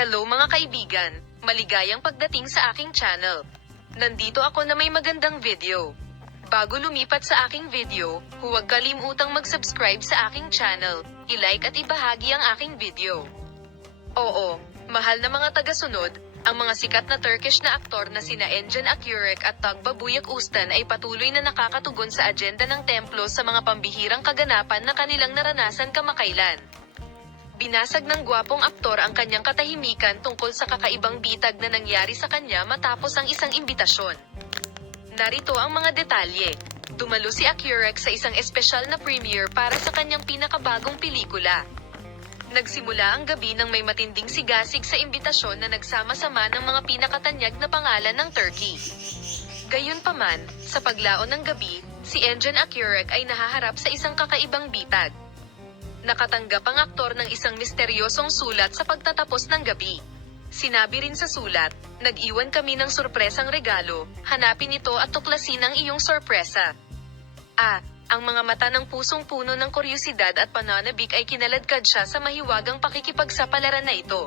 Hello mga kaibigan, maligayang pagdating sa aking channel. Nandito ako na may magandang video. Bago lumipat sa aking video, huwag kalimutang mag-subscribe sa aking channel, i-like at ibahagi ang aking video. Oo, mahal na mga tagasunod, ang mga sikat na Turkish na aktor na sina Engin Akyurek at Tagbabuyak Ustan ay patuloy na nakakatugon sa agenda ng templo sa mga pambihirang kaganapan na kanilang naranasan kamakailan. Binasag ng gwapong aktor ang kanyang katahimikan tungkol sa kakaibang bitag na nangyari sa kanya matapos ang isang imbitasyon. Narito ang mga detalye. Dumalo si Akyurek sa isang espesyal na premiere para sa kanyang pinakabagong pelikula. Nagsimula ang gabi nang may matinding sigasig sa imbitasyon na nagsama-sama ng mga pinakatanyag na pangalan ng Turkey. Gayunpaman, sa paglaon ng gabi, si Engin Akyurek ay nahaharap sa isang kakaibang bitag. Nakatanggap ang aktor ng isang misteryosong sulat sa pagtatapos ng gabi. Sinabi rin sa sulat, "Nag-iwan kami ng sorpresang regalo, hanapin ito at tuklasin ang iyong sorpresa." Ang mga mata ng pusong puno ng kuryosidad at pananabik ay kinaladkad siya sa mahiwagang pakikipagsapalaran na ito.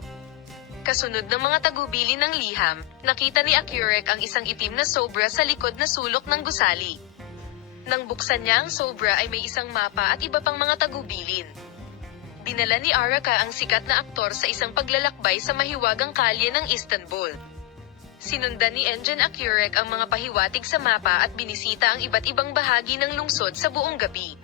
Kasunod ng mga tagubilin ng liham, nakita ni Akyurek ang isang itim na sobra sa likod na sulok ng gusali. Nang buksan niya ang sobra ay may isang mapa at iba pang mga tagubilin. Dinala ni Araka ang sikat na aktor sa isang paglalakbay sa mahiwagang kalye ng Istanbul. Sinundan ni Engin Akyurek ang mga pahiwatig sa mapa at binisita ang iba't ibang bahagi ng lungsod sa buong gabi.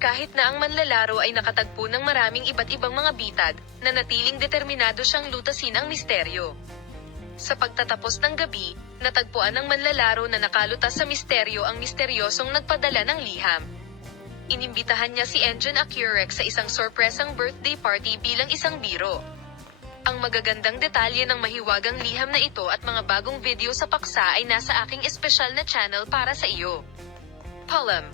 Kahit na ang manlalaro ay nakatagpo ng maraming iba't ibang mga bitag, nanatiling determinado siyang lutasin ang misteryo. Sa pagtatapos ng gabi, natagpuan ng manlalaro na nakalutas sa misteryo ang misteryosong nagpadala ng liham. Inimbitahan niya si Engin Akyurek sa isang sorpresang birthday party bilang isang biro. Ang magagandang detalye ng mahiwagang liham na ito at mga bagong video sa paksa ay nasa aking espesyal na channel para sa iyo. Paalam!